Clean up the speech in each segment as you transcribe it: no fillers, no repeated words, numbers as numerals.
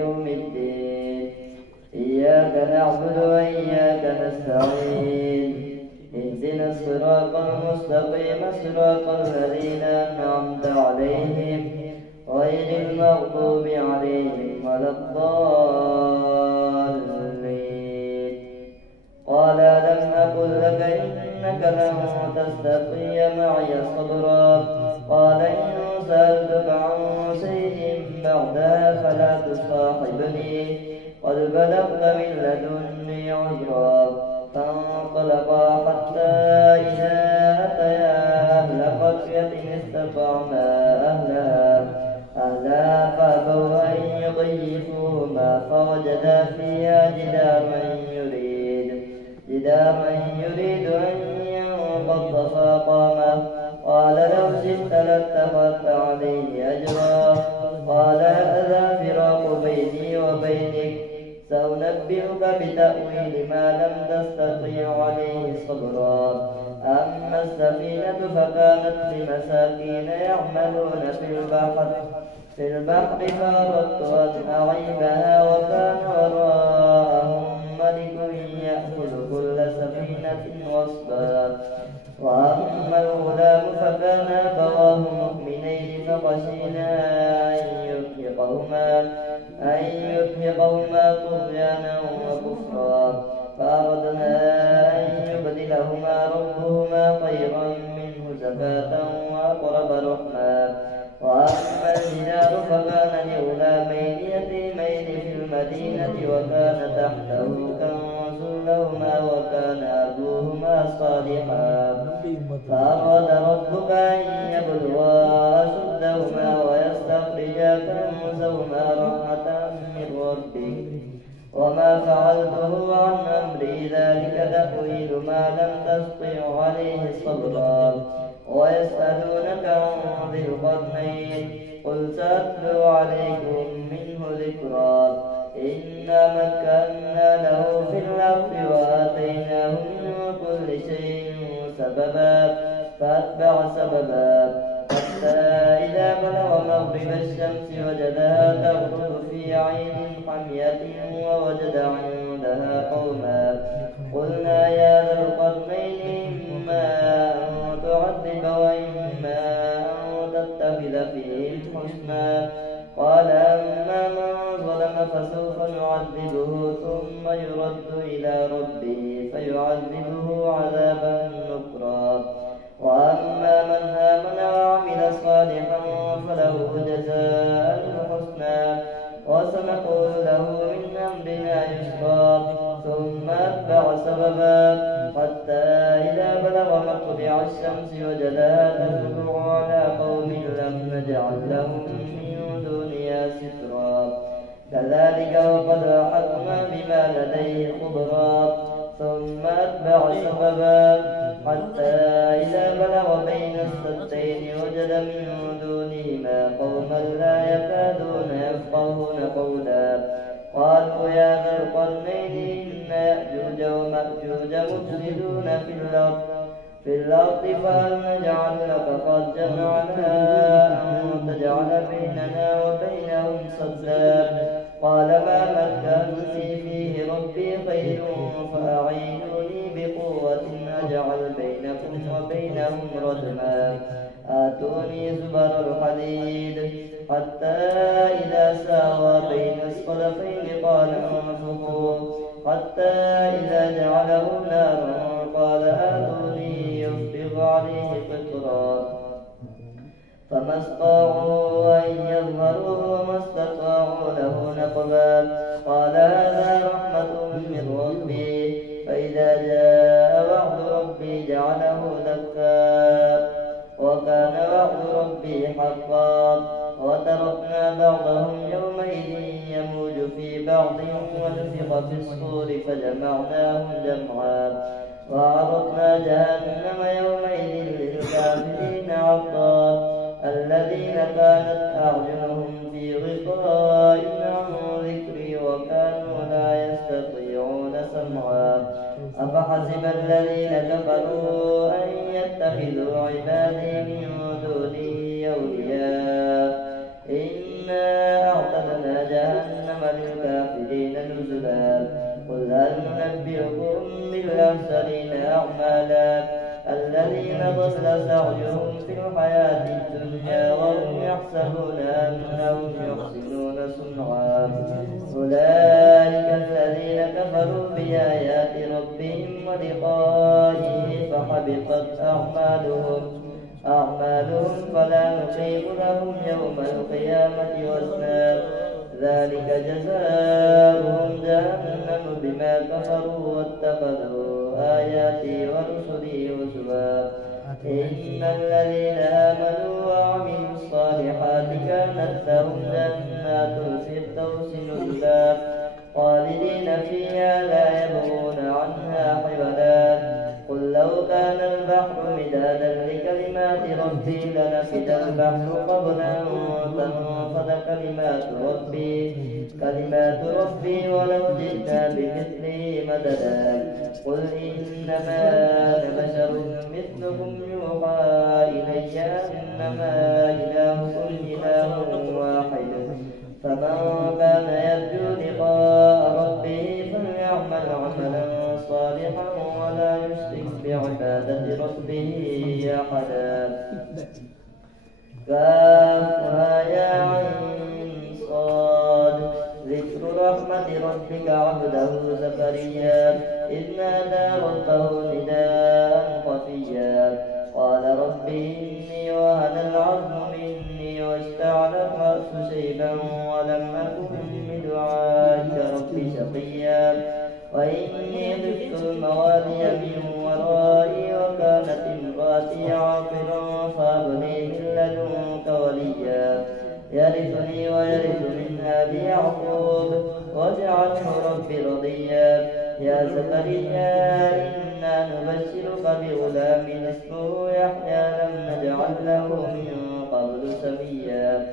يوم الدين. إياك نعبد وإياك نستعين. اهدنا الصراط المستقيم صراط الذين أنعمت عليهم غير المغضوب عليهم ولا الضالين. قال ألم أقل لك إنك لن تستطيع معي صبرا؟ قال إن سألتك عن شيء بعدها فلا تصاحبني قد بلغت من لدني عذرا. فانطلقا حتى إذا أتيا أهل قرية استطعما أهلها فأبوا أن يضيفوهما فوجدا فيها جدارا يريد أن ينقض فأقامه. قال لو شئت لاتخذت عليه أجرا. قال هذا فراق بيني وبينك سأنبئك بتأويل ما لم تستطيع عليه صبرا. أما السفينة فكانت لمساكين يعملون في البحر فأردت أن أعيبها وكان وراءهم ملك يأخذ كل سفينة غصبا. وأما الغلام فكان أبواه مؤمنين فخشينا أن يرهقهما طغيانا وكفرا فأردنا أن يبدلهما ربهما خيرا منه زكاة وأقرب رحما. وأما الجدار فكان لغلامين يتيمين في المدينة وكان تحته كنز لهما وكان أبوهما صالحا فأراد ربك أن يبلغا أشدهما ويستخرجا كنزهما رحمة من ربك وما فعلته عن أمري ذلك تأويل ما لم تستطع عليه صبرا. ويسألونك عن ذي القرنين قل سأتلو عليكم منه ذكرا. إنا مكنا له في الأرض وآتيناه من كل شيء سببا فأتبع سببا حتى إذا بلغ مغرب الشمس وجدها تغرب في عين حمية ووجد عندها قوما. قلنا يا ذا القرنين إما أن تعذب وإما أن تتخذ فيهم حسنا. قال أما من ظلم فسوف نعذبه ثم يرد إلى ربه فيعذبه عذابا نكرا. وأما من آمن وعمل صالحا فله جزاء الحسنى وسنقول له من أمرنا يسرا. ثم أتبع سببا حتى إذا بلغ مطلع الشمس وجدها تطلع على قوم لم نجعل لهم من دونها سترا. كذلك وقد أحطنا بما لديه خبرا. ثم أتبع سببا حتى إذا بلغ بين السدين وجد من دونهما قوما لا يكادون يفقهون قولا. قالوا يا ذا القرنين إن يأجوج ومأجوج مفسدون في الأرض فهل نجعل لك خرجا على أن تجعل بيننا وبينهم سدا؟ قال ما مكنني فيه ربي خير فأعينوني بقوة أجعل بينكم وبينهم ردما. آتوني زبر الحديد حتى إذا ساوى بين الصدفين قال انفخوا حتى إذا جعله نارا قال آتوني يفرغ عليه قطرا. فما استطاعوا أن يظهروه وما استطاعوا له نقبا. قال هذا رحمة من ربي فإذا جاء وعد ربي جعله دكا وكان وعد ربي حقا. وتركنا بعضهم يومئذ يموج في بعض ونفخ في الصور فجمعناهم جمعا. وعرضنا جهنم يومئذ للكافرين عرضا. الذين كانت أعينهم في غطاء عن ذكري وكانوا لا يستطيعون سمعا. أفحسب الذين كفروا أن يتخذوا عبادي من دوني أولياء إنا أعتدنا جهنم للكافرين نزلا قل هل ننبئكم بالأخسرين أعمالا الذين ضل سعيهم في الحياة الدنيا وهم يحسبون أنهم يحسنون صنعا أولئك الذين كفروا بآيات ربهم ولقائه فحبطت أعمالهم فلا نقيم لهم يوم القيامة وزنا ذلك جزاؤهم جهنم بما كفروا واتخذوا آياتي ورسلي هزوا إن الذين آمنوا وعملوا الصالحات كانت لهم جنات الفردوس نزلا خالدين فيها لا يبغون عنها حولا قل لو كان البحر مدادا لكلمات ربي لنفد البحر قبل أن تنفد كلمات ربي ولو جئنا بمثله مددا قل إنما أنا بشر مثلكم يوحى إلي أنما إلهكم إله واحد فمن كان يرجو لقاء ربه فليعمل عملا صالحا ولا يشرك بعبادة ربه أحدا كافها يا عين صاد ذكر رحمة ربك عبده زكريا إذ نادى ربه نداء خفيا قال رب إني وهن العظم مني واشتعل الرأس شيبا ولم أكن بدعائك رب شقيا وإني خفت الموالي من ورائي وكانت امرأتي عاقرا فهب لي من لدنك وليا يرثني ويرث من آل يعقوب واجعله رب رضيا يا زكريا إنا نبشرك بغلام اسمه يحيى لم نجعل له من قبل سميا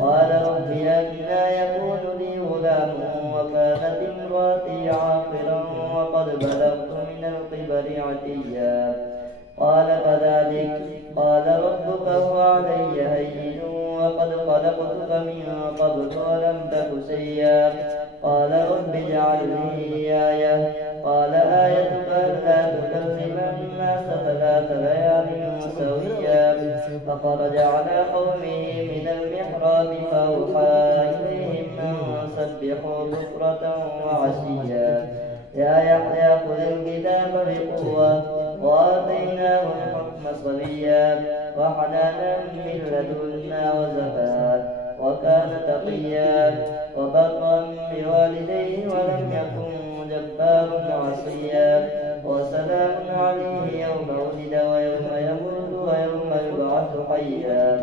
قال رب أنى يكون لي غلام وكانت امرأتي عاقرا وقد بلغت من الكبر عتيا قال كذلك قال ربك هو علي هين وقد خلقتك من قبل ولم تك شيئا قال رب اجعل لي آية قال آيتك ألا تكلم الناس 3 ليال سويا فخرج على قومه من المحراب فأوحى إليهم أن سبحوا بكرة وعشيا يا يحيى خذ الكتاب بقوة وآتيناه الحكم صبيا وحنانا من لدنا وزكاة وكان تقيا وبرا بوالديه ولم يكن جبارا عصيا وسلام عليه يوم ولد ويوم يموت ويوم يبعث حيا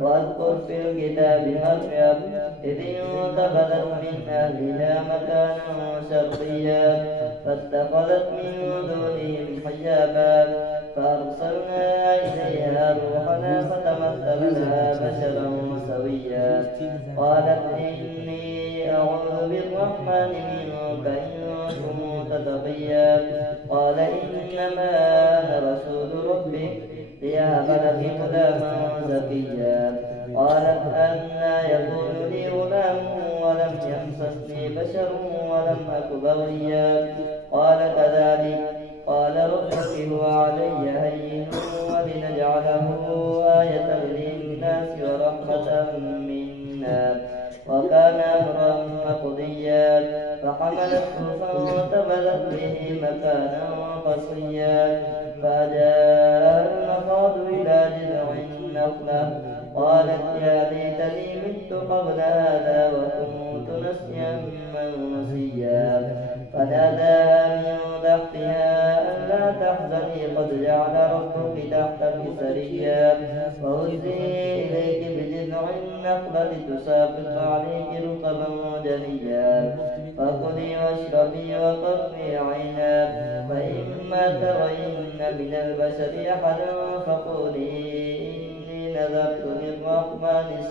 واذكر في الكتاب مريم إذ انتبذت من أهلها مكانا شرقيا فاتخذت من دونهم حجابا فأرسلنا إليها روحنا فتمثل لها بشرا سويا قالت إني أعوذ بالرحمن منك إن كنت تقيا قال إنما أنا رسول ربك ليهب لك غلاما زكيا قالت أنى يكون لي غلام ولم يمسسني بشر ولم أك بغيا قال كذلك قال ربك هو علي هين ولنجعله آية للناس ورحمة منا وكان أمرا مقضيا فحملته فانتبذت به مكانا قصيا فجاء المخاض إلى جذع النخلة قالت يا ليتني مت قبل هذا وكنت نسيا منسيا فناداها من تحتها ألا تحزني قد جعل ربك تحتك سريا وهزي إليك بجذع النخلة تساقط عليك رطبا جنيا فكلي واشربي وقري عينا فإما ترين من البشر أحدا فقولي نذرت للرحمن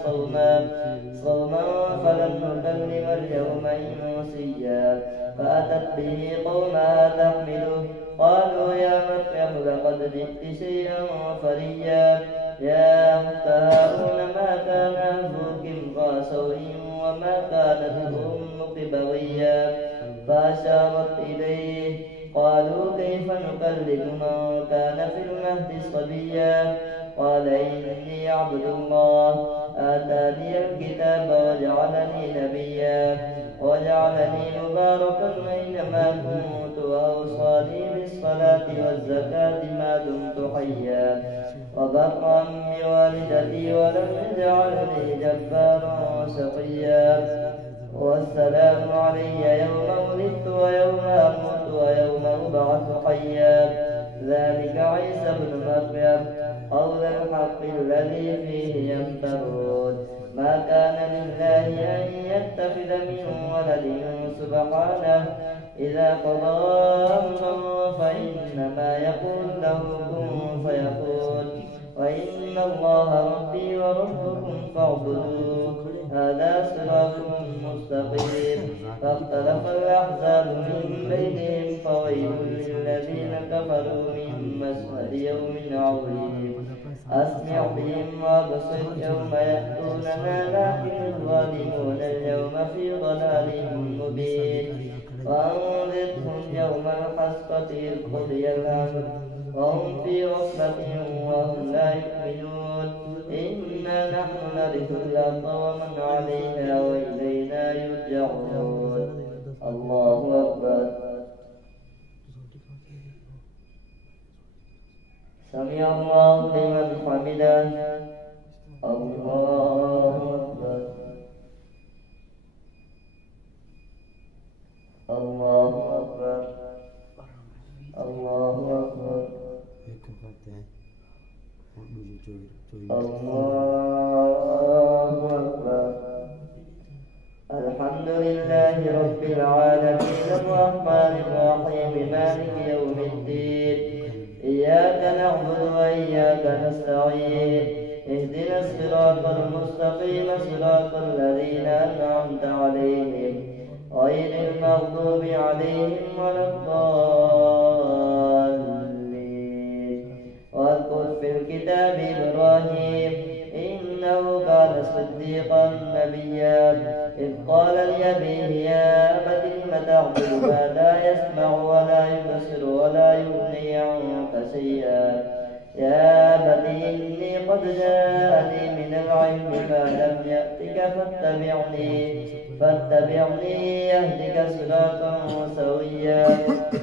صوما فلن نكلم اليوم إنسيا فأتت به قومها تحمله قالوا يا مريم لقد جئت شيئا فريا يا أخت هارون ما كان أبوك امرأ سوء وما كانت أمك بغيا فأشارت إليه. قالوا كيف نكلم من كان في المهد صبيا قال إني عبد الله آتاني الكتاب وجعلني نبيا وجعلني مباركا أينما كنت وأوصاني بالصلاة والزكاة ما دمت حيا وبرا بوالدتي ولم يجعلني جبارا شقيا والسلام علي يوم ولدت ويوم أموت ويوم أبعث حيا ذلك عيسى بن مريم قول الحق الذي فيه يمترون ما كان لله أن يتخذ من ولد سبحانه إذا قضى أمرا فإنما يقول له كن فيكون وإن الله ربي وربكم فاعبدوه هذا صراط مستقيم فاختلف الأحزاب من بينهم فويل للذين كفروا من مشهد يوم عظيم أسمع بهم وابصر يوم يأتوننا لكن الظالمون اليوم في ضلال مبين وأنذرهم يوم الحسرة إذ قضي الأمر وهم في غفلة وهم لا يؤمنون إنا نحن نرث الأرض ومن عليها وإلينا يرجعون الله أكبر سمع الله لمن حمده الله أكبر الله أكبر الله أكبر الله أكبر الحمد لله رب العالمين الرحمن الرحيم مالك يوم الدين إياك نعبد وإياك نستعين اهدنا الصراط المستقيم صراط الذين أنعمت عليهم غير المغضوب عليهم ولا الضالين واذكر في الكتاب إبراهيم إنه كان صديقا نبيا إذ قال لأبيه يا أبت لم تعبد ما لا يسمع ولا يبصر ولا يغني عنك شيئا يا أبت إني قد جاءني من العلم ما لم يأتك فاتبعني يهدك صراطا سويا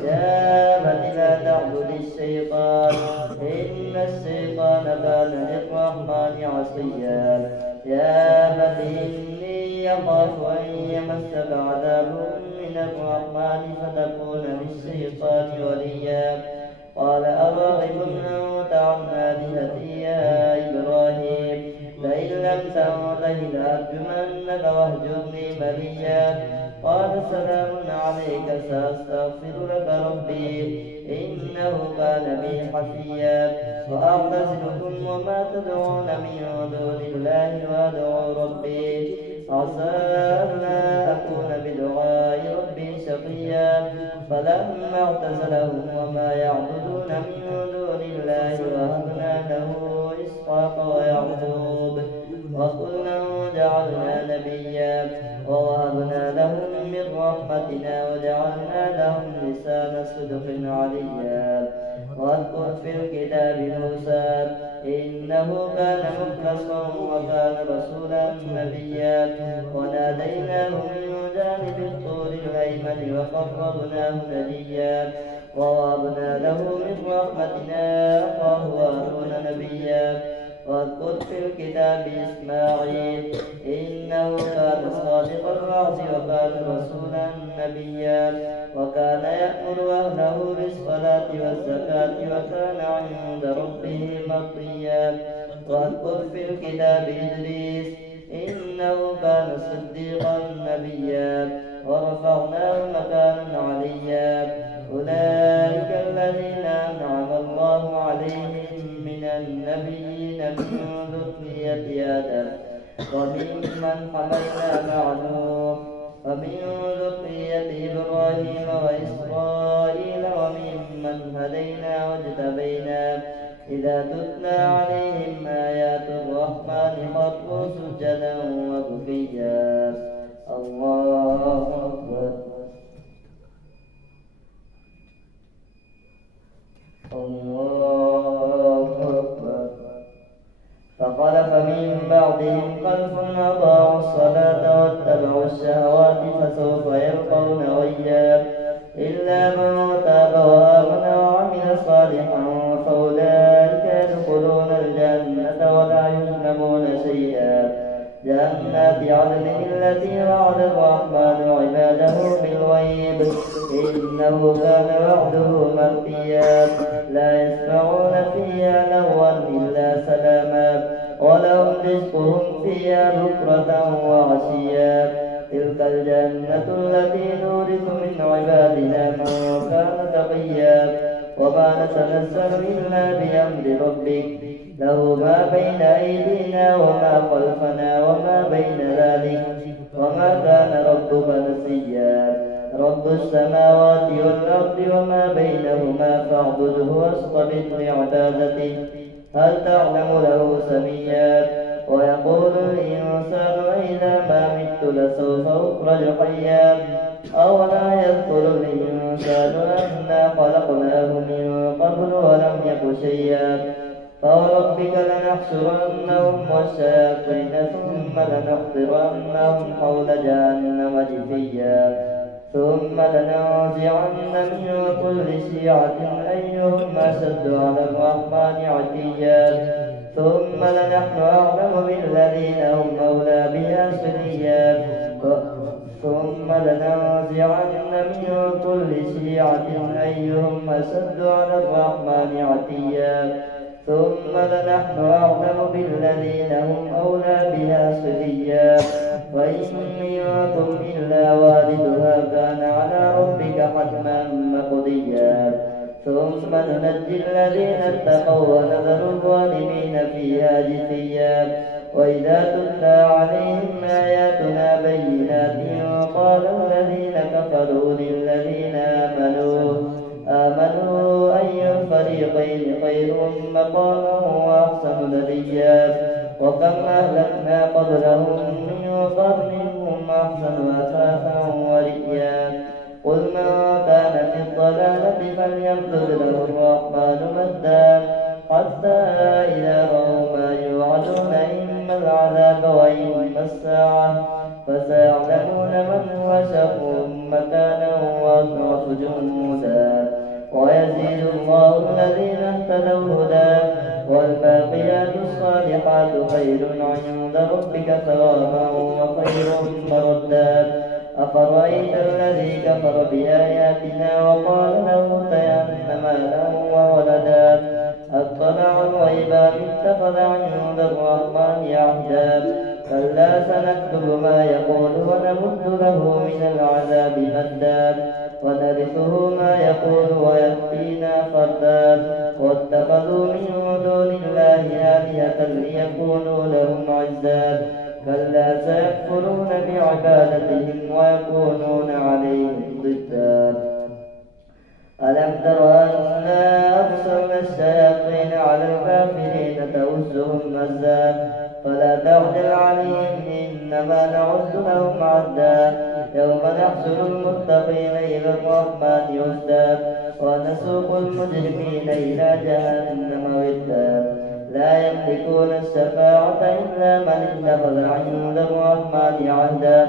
يا أبت لا تعبد الشيطان إن الشيطان كان للرحمن عصيا يا أبت إني يخاف أن يمسك عذاب من الرحمن فتكون للشيطان وليا قال أراغب أنت عن آلهتي يا إبراهيم لئن لم تنته لأرجمنك واهجرني مليا قال سلام عليك سأستغفر لك ربي إنه كان بي حفيا وأعتزلكم وما تدعون من دون الله وأدعو ربي عسى ألا أكون بدعاء ربي شقيا فلما اعتزلهم وما يعبدون من دون الله وهبنا له إسحاق ويعقوب وكلا جعلنا نبيا ووهبنا لهم من رحمتنا وجعلنا لهم لسان صدق عليا واذكر في الكتاب موسى إنه كان مخلصا وكان رسولا نبيا وناديناه من جانب الطور الأيمن وقربناه نجيا ووهبنا له من رحمتنا أخاه هارون نبيا واذكر في الكتاب إسماعيل إنه كان صادق الوعد وكان رسولا نبيا وكان يأمر أهله بالصلاة والزكاة وكان عند ربه مرضيا واذكر في الكتاب إدريس إنه كان صديقا نبيا ورفعناه مكانا عليا أولئك الذين أنعم الله عليهم من النبيين من ذرية آدم وممن حملنا مع نوح ومن ذرية إبراهيم وإسرائيل وممن هدينا واجتبينا إذا تتلى عليهم آيات الرحمن خروا سجدا وبكيا قريب إنه كان وعده مأتيا لا يسمعون فيها لغوا إلا سلاما ولهم رزقهم فيها بكرة وعشيا تلك الجنة التي نورث من عبادنا من كان تقيا وما نتنزل إلا بأمر ربك له ما بين أيدينا وما خلفنا وما بين ذلك وما كان ربك نسيا رب السماوات والأرض وما بينهما فاعبده واصطبر لعبادته هل تعلم له سميا ويقول الإنسان إذا ما مت لسوف أخرج حيا أولا يذكر الإنسان أنا خلقناه من قبل ولم يك شيئا فوربك لنحشرنهم والشياطين ثم لنحضرنهم حول جهنم جثيا ثم لننزعن من كل شيعة أيهم أشد على الرحمن عتيا ثم لنحن أعلم بالذين هم أولى بها سريا ثم لننزعن من كل شيعة أيهم أشد على الرحمن عتيا ثم لنحن أعلم بالذين هم أولى بها سريا وإن منكم إلا واردها كان على ربك حتما مقضيا ثم ننجي الذين اتقوا ونذر الظالمين فيها جثيا وإذا تتلى عليهم آياتنا بينات قال الذين كفروا للذين آمنوا أي الفريقين خير مقاما وأحسن نديا وكم أهلكنا قبلهم من قرن هم أحسن أثاثا ورئيا قل من كان في الضلالة فليمدد له الرحمن مدا حتى إذا رأوا ما يوعدون إما العذاب وإما الساعة فسيعلمون من هو شر مكانا وأضعف جنودا ويزيد الله الذين اهتدوا هدى والباقيات الصالحات خير عند ربك ثوابا وخير مردا أفرأيت الذي كفر بآياتنا وقال لأوتين مالا وولدا أطلع الغيب اتخذ عند الرحمن عهدا كلا سنكتب ما يقول ونمد له من العذاب مدا ونرثه ما يقول ويأتينا فردا واتخذوا من دون الله آلهة ليكونوا لهم عزا كلا سيكفرون بعبادتهم ويكونون عليهم ضدا ألم تر أنا أرسلنا الشياطين على الكافرين تؤزهم مزا فلا تعجل عليهم إنما نعد لهم عدا يوم نحشر المتقين إلى الرحمن وفدا ونسوق المجرمين إلى جهنم ودا لا يملكون الشفاعة إلا من اتخذ عند الرحمن عهدا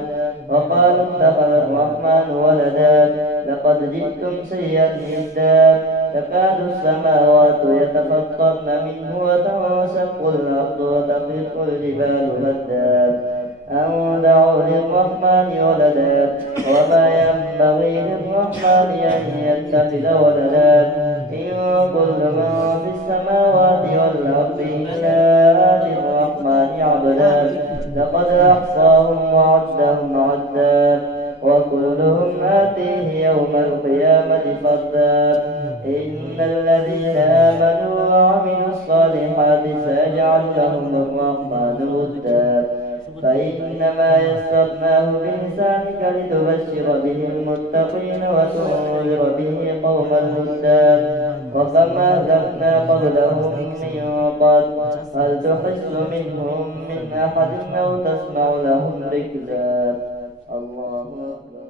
وقالوا اتخذ الرحمن ولدا لقد جئتم شيئا إدا تكاد السماوات يتفطرن منه وتنشق الأرض وتخر الجبال هدا أن دعوا للرحمن ولدا وما ينبغي للرحمن أن يتخذ ولدا إن كل من في السماوات والأرض إلا آتي الرحمن عبدا لقد أحصاهم وعدهم عدا وكلهم آتيه يوم القيامة فردا إن الذين آمنوا وعملوا الصالحات سيجعل لهم الرحمن ودا فإنما يسرناه بلسانك لتبشر به المتقين وتنذر به قوما هدا وكم أهلكنا قبلهم من قرن هل تحس منهم من أحد أو تسمع لهم ركزا الله أكبر.